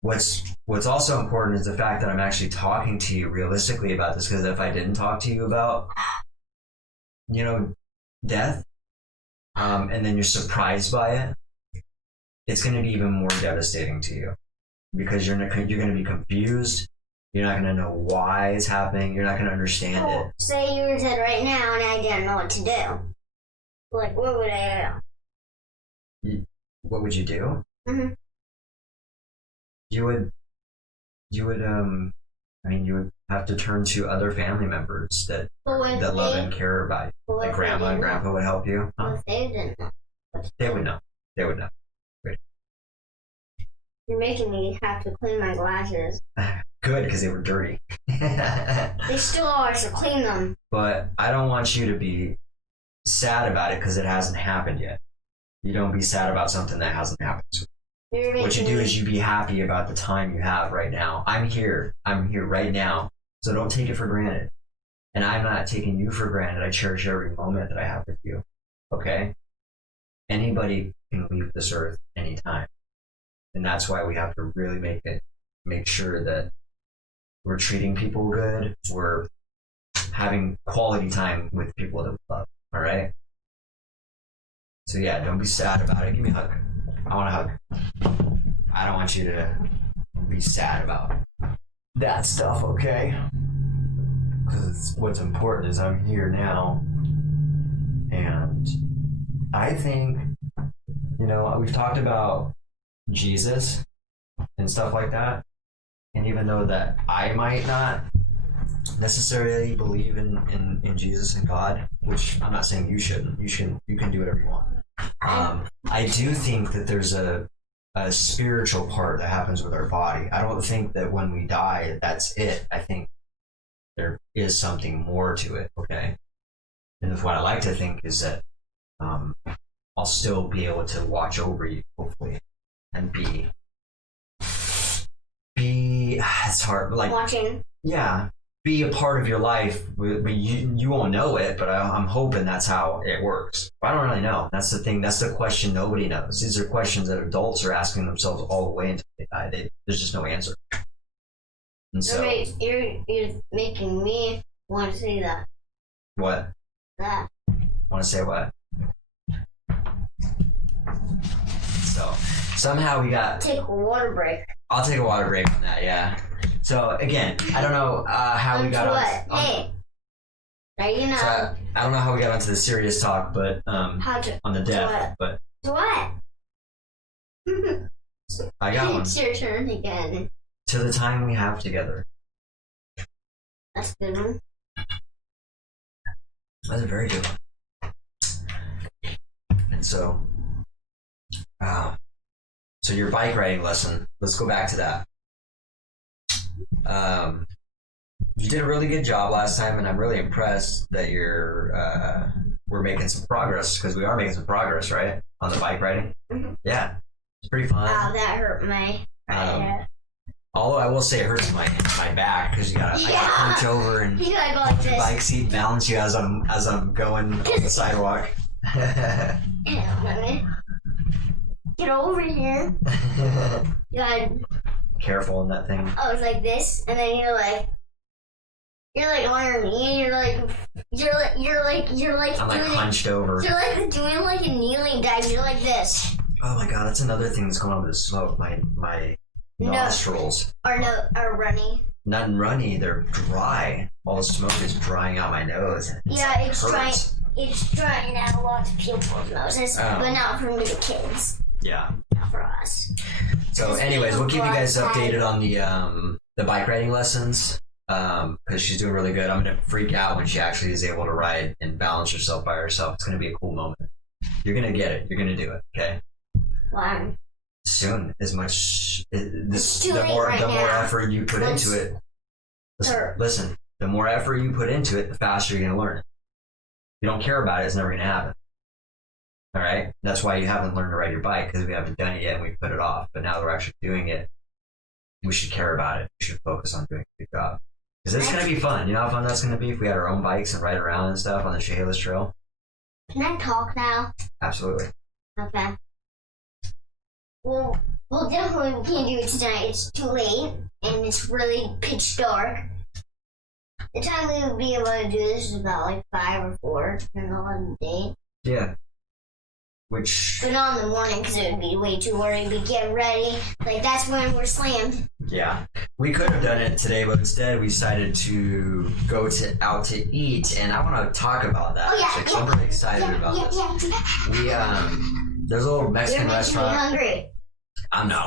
What's also important is the fact that I'm actually talking to you realistically about this, because if I didn't talk to you about, death, and then you're surprised by it, it's going to be even more devastating to you because you're going to be confused. You're not going to know why it's happening. You're not going to understand it. Say you were dead right now and I didn't know what to do. Like, what would I do? What would you do? Mm-hmm. You would have to turn to other family members that love and care about you. Like grandma and grandpa would help you. Huh? Well, if they didn't know. They would know. They would know. Great. You're making me have to clean my glasses. Good, because they were dirty. They still are, so clean them. But I don't want you to be sad about it because it hasn't happened yet. You don't be sad about something that hasn't happened. What you do is you be happy about the time you have right now. I'm here right now. So don't take it for granted. And I'm not taking you for granted. I cherish every moment that I have with you. Okay? Anybody can leave this earth anytime. And that's why we have to really make sure that we're treating people good. We're having quality time with people that we love. All right? So yeah, don't be sad about it. Give me a hug. I want a hug. I don't want you to be sad about that stuff, okay? Because what's important is I'm here now. And I think, we've talked about Jesus and stuff like that. And even though that I might not necessarily believe in Jesus and God, which I'm not saying you shouldn't. You can do whatever you want. I do think that there's a spiritual part that happens with our body. I don't think that when we die, that's it. I think there is something more to it, okay? And what I like to think is that I'll still be able to watch over you, hopefully, and be it's hard, like watching. Yeah, be a part of your life, but you won't know it, but I'm hoping that's how it works. I don't really know. That's the thing. That's the question nobody knows. These are questions that adults are asking themselves all the way until they die. There's just no answer. And so you're making me want to say that. What? That. Want to say what? So somehow we got. Take a water break. I'll take a water break on that. Yeah. So again, I don't know how we got on. Hey. Now you know. So I don't know how we got onto the serious talk, but on the death, but. To what? I got one. It's your turn again. To the time we have together. That's a good one. That's a very good one. And so, so your bike riding lesson. Let's go back to that. You did a really good job last time, and I'm really impressed that we're making some progress, because we are making some progress, right, on the bike riding. Mm-hmm. Yeah, it's pretty fun. Wow, that hurt my head. Although I will say it hurts my back, because I gotta hunch over and you gotta go like the bike seat, balance you as I'm going on the sidewalk. Let me get over here. You gotta careful in that thing. Oh, it's like this, and then you're like on your knee, and you're like I'm like hunched over. You're like doing like a kneeling dive. You're like this. Oh my god, that's another thing that's going on with the smoke. My nostrils are runny. Not runny, they're dry. All the smoke is drying out my nose. It's drying. It's drying out lots of people's noses, but not for little kids. Yeah. Not for us. So, anyways, we'll keep you guys updated on the bike riding lessons, because she's doing really good. I'm gonna freak out when she actually is able to ride and balance herself by herself. It's gonna be a cool moment. You're gonna get it. You're gonna do it. Okay. Why? Soon, as much the more effort you put into it. Listen, the more effort you put into it, the faster you're gonna learn it. If you don't care about it, it's never gonna happen. All right, that's why you haven't learned to ride your bike, because we haven't done it yet and we put it off. But now that we're actually doing it, we should care about it. We should focus on doing a good job, because it's gonna be fun. You know how fun that's gonna be if we had our own bikes and ride around and stuff on the Chehalis Trail. Can I talk now? Absolutely. Okay. Well, definitely we can't do it tonight. It's too late, and it's really pitch dark. The time we would be able to do this is about like 5 or 4 in the day. Yeah. But not in the morning, because it would be way too early. We get ready. Like, that's when we're slammed. Yeah. We could have done it today, but instead we decided to go out to eat, and I want to talk about that. Because I'm really excited about this. Yeah. There's a little Mexican restaurant. You're making me hungry. I'm not.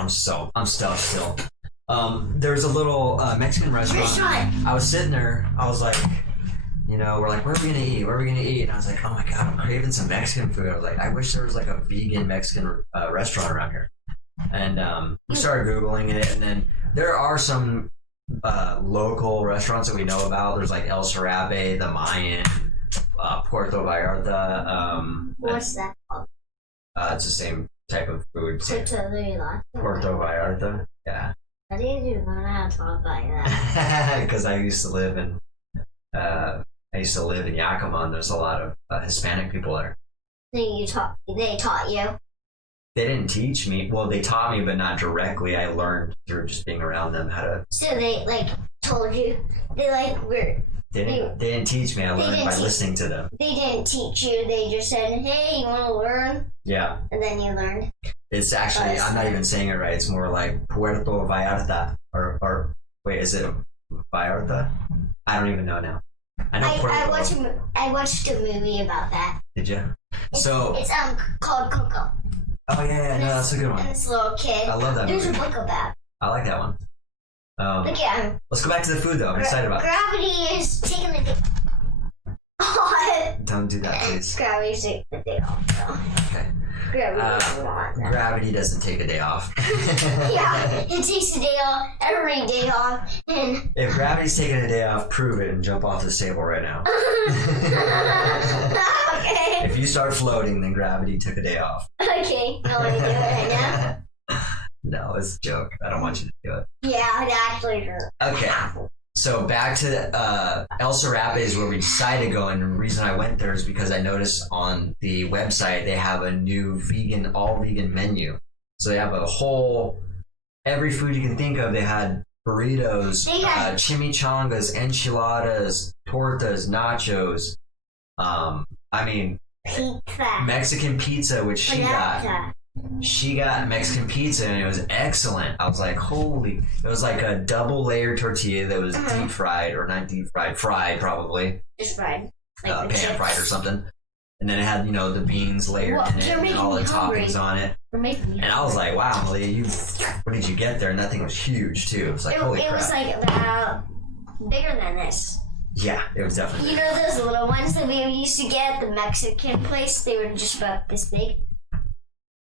I'm stuffed still. There's a little Mexican restaurant. I was sitting there. I was like, we're like, where are we gonna eat? Where are we gonna eat? And I was like, oh my god, I'm craving some Mexican food. I was like, I wish there was like a vegan Mexican restaurant around here. And we started Googling it, and then there are some local restaurants that we know about. There's like El Sarape, the Mayan, Puerto Vallarta. What's that called? It's the same type of food. Puerto Vallarta. Yeah. How do you know how to talk like that? Because I used to live in Yakima, and there's a lot of Hispanic people there. They taught you? They didn't teach me. Well, they taught me, but not directly. I learned through just being around them how to. So they told you. They didn't teach me. I learned by listening to them. They didn't teach you. They just said, "Hey, you want to learn?" Yeah. And then you learned. It's actually, I'm not even saying it right. It's more like Puerto Vallarta, or wait, is it Vallarta? I don't even know now. I know I watched a movie about that. Did you? It's called Coco. Oh yeah, no, that's a good one. And this little kid. I love that movie. There's a book of that. I like that one. Look at him. Let's go back to the food though. I'm excited about it. Gravity is taking the day off. Don't do that, please. Gravity's taking the day off, though. Okay. Gravity doesn't take a day off. Yeah, it takes a day off, every day off. And if gravity's taking a day off, prove it and jump off this table right now. Okay. If you start floating, then gravity took a day off. Okay, you want to do it right now? No, it's a joke. I don't want you to do it. Yeah, it actually hurt. Okay. So back to El Sarape is where we decided to go, and the reason I went there is because I noticed on the website they have a new all vegan menu. So they have every food you can think of. They had burritos, chimichangas, enchiladas, tortas, nachos. I mean, pizza. Mexican pizza, which she got. She got Mexican pizza and it was excellent. I was like, holy. It was like a double layered tortilla that was deep fried, or not deep fried, fried probably. Just fried. Like pan fried or something. And then it had, the beans layered in it and all the toppings on it. And I was like, wow, Malia, what did you get there? And that thing was huge too. It was like, holy crap. It was like about bigger than this. Yeah, it was definitely. You know those little ones that we used to get at the Mexican place? They were just about this big.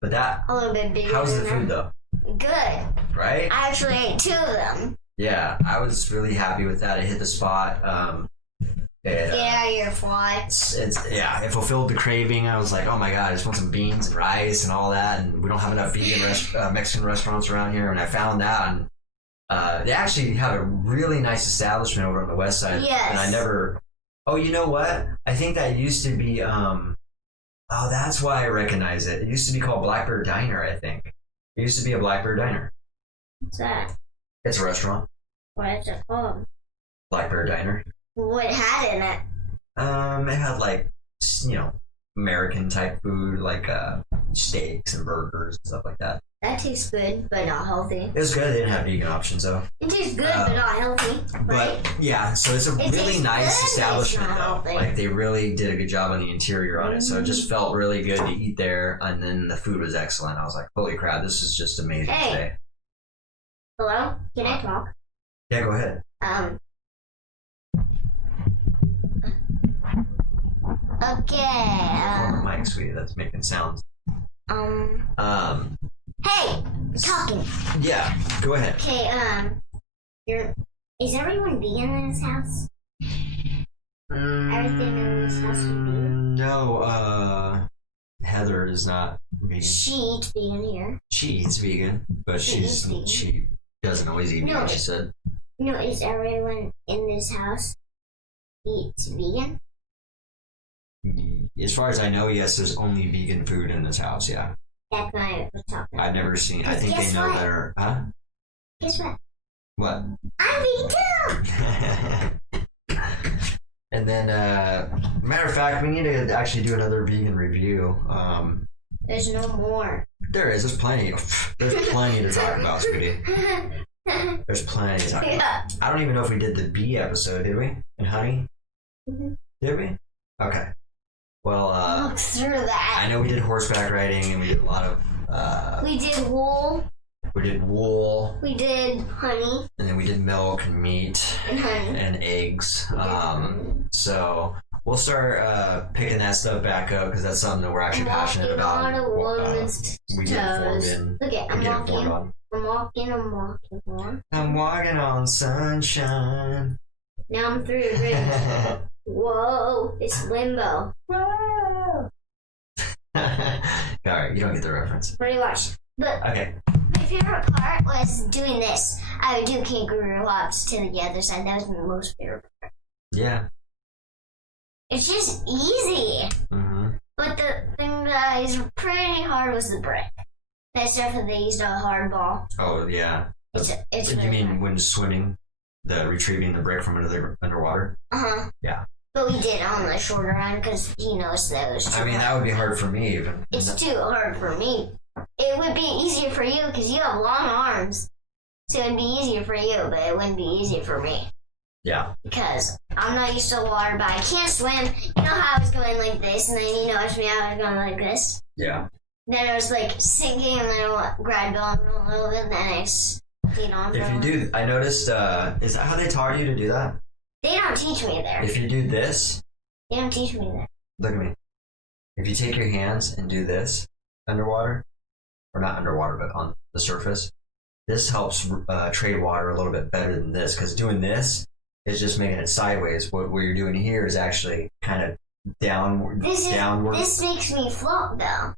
But that. A little bit bigger. How's the food though? Good. Right? I actually ate 2 of them. Yeah, I was really happy with that. It hit the spot. You're fly. It fulfilled the craving. I was like, oh my god, I just want some beans and rice and all that, and we don't have enough vegan Mexican restaurants around here. And I found that, and they actually have a really nice establishment over on the west side. Yes. And I never. Oh, you know what? I think that used to be. Oh, that's why I recognize it. It used to be called Blackbird Diner. I think it used to be a Blackbird Diner. What's that? It's a restaurant. What is it called? Blackbird Diner. What it had in it? It had like, American type food, like steaks and burgers and stuff like that. That tastes good, but not healthy. It was good. They didn't have vegan options though. It tastes good, but not healthy. Right? But yeah, so it's a really nice establishment though. Like they really did a good job on the interior on it, so it just felt really good to eat there. And then the food was excellent. I was like, holy crap, this is just amazing today. Hello? Can I talk? Yeah, go ahead. Okay. Mike, sweetie, that's making sounds. Hey, talking. Yeah, go ahead. Okay. Is everyone vegan in this house? Everything in this house is vegan. No. Heather is not vegan. She eats vegan here. She eats vegan, but she doesn't always eat vegan. She said. No, is everyone in this house eats vegan? As far as I know, yes, there's only vegan food in this house, yeah. That's what I was talking about. I've never seen, I think they know better. Huh? Guess what? What? I'm vegan too! And then, matter of fact, we need to actually do another vegan review. There's no more. There is, there's plenty. There's plenty to talk about, sweetie. There's plenty to talk about. I don't even know if we did the bee episode, did we? And honey? Mm-hmm. Did we? Okay. Well, look through that. I know we did horseback riding and we did a lot of. We did wool. We did wool. We did honey. And then we did milk and meat and honey and eggs. So we'll start picking that stuff back up because that's something that we're actually passionate about. We get formed in. Look at I'm walking. I'm walking on sunshine. Now I'm through the bridge. Whoa, it's limbo. Whoa. Alright, you don't get the reference. Pretty much. But okay. My favorite part was doing this. I would do kangaroo hops to the other side. That was my most favorite part. Yeah. It's just easy. Mm-hmm. But the thing that is pretty hard was the brick. That's after they used a hard ball. Oh, yeah. It's you really mean hard. when swimming, retrieving the brick from underwater? Uh-huh. Yeah. But we did it on the shorter end because, that was too hard. That would be hard for me even. It's too hard for me. It would be easier for you because you have long arms. So it would be easier for you, but it wouldn't be easy for me. Yeah. Because I'm not used to water, but I can't swim. You know how I was going like this, and then I was going like this? Yeah. Then I was like sinking, and then I grabbed on a little bit, and then I stayed on. If you do, I noticed, is that how they taught you to do that? They don't teach me there. If you do this. They don't teach me there. Look at me. If you take your hands and do this underwater, or not underwater, but on the surface, this helps trade water a little bit better than this, because doing this is just making it sideways. What you're doing here is actually kind of downward. This makes me float, though.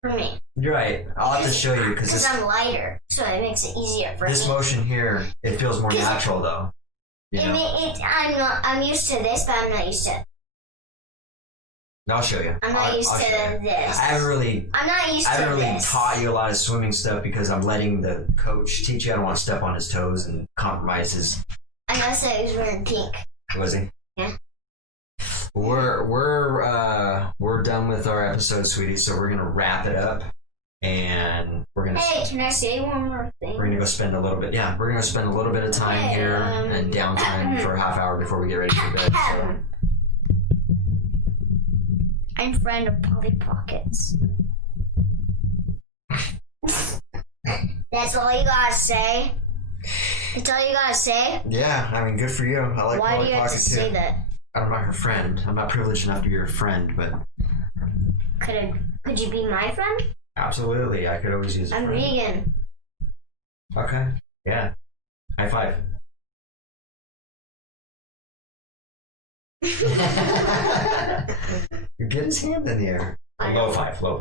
For me. You're right. I'll have to show you because I'm lighter, so it makes it easier for me. This motion here, it feels more natural, though. I'm used to this, but I'm not used to it. I'll show you. I'm not used to this. I haven't really this. taught you a lot of swimming stuff because I'm letting the coach teach you. I don't want to step on his toes and compromise his. I noticed that he was wearing pink. Was he? Yeah. We're done with our episode, sweetie. So we're gonna wrap it up, and we're gonna. Hey, can I say one more thing? We're gonna go spend a little bit. Yeah, we're gonna spend a little bit of time here and downtime for a half hour before we get ready for bed. So. I'm friend of Polly Pockets. That's all you gotta say? That's all you gotta say? Yeah, I mean, good for you. I like Why Polly do you have to Pocket too. say that? I'm not her friend. I'm not privileged enough to be your friend, but... Could you be my friend? Absolutely, I could always use a I'm friend. vegan. Okay, yeah. High five. You get his hand in the air. Low five. Oh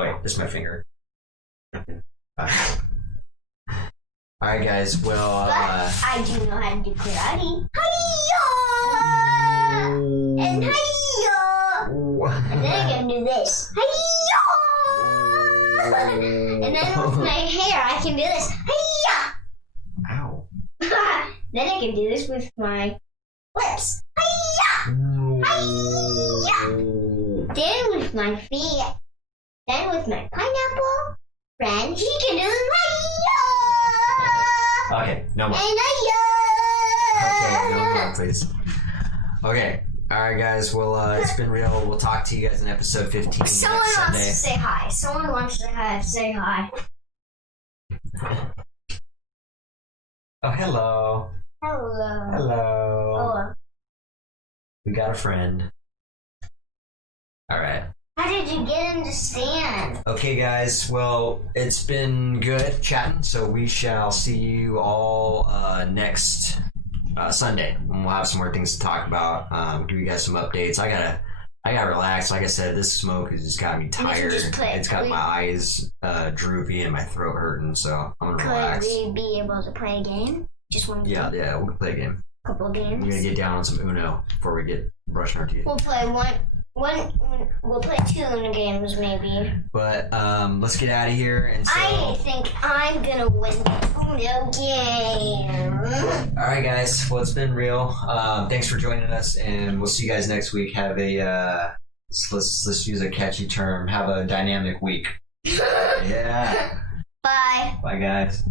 wait, this is my finger. Alright guys, well I do know how to do karate. Hi-ya! And hi-ya! And then I can do this. Hi-ya! And then with my hair I can do this. Hi-ya! Ow. Then I can do this with my lips. Hi-ya! Hi-ya! Then with my feet. Then with my pineapple friend, he can do this. Hi-ya! Okay, no more. And hi-ya! Okay, no more, please. Okay. Alright guys, well it's been real. We'll talk to you guys in episode 15 Someone next wants Sunday. to say hi. Someone wants to say hi. Oh, hello. Hello. Hello. Hello. We got a friend. Alright. How did you get him to stand? Okay, guys. Well, it's been good chatting, so we shall see you all next Sunday. And we'll have some more things to talk about. Give you guys some updates. I gotta relax. Like I said, this smoke has just got me tired. It's got my eyes droopy and my throat hurting, so I'm gonna relax. Could we be able to play a game? Just one game? Yeah, we can play a game. Couple games? We're gonna get down on some Uno before we get brushing our teeth. We'll play we'll play 2 Uno games maybe. But let's get out of here. And so, I think I'm gonna win the Uno game. Alright guys, well it's been real. Thanks for joining us, and we'll see you guys next week. Have a let's use a catchy term. Have a dynamic week. Yeah. Bye. Bye guys.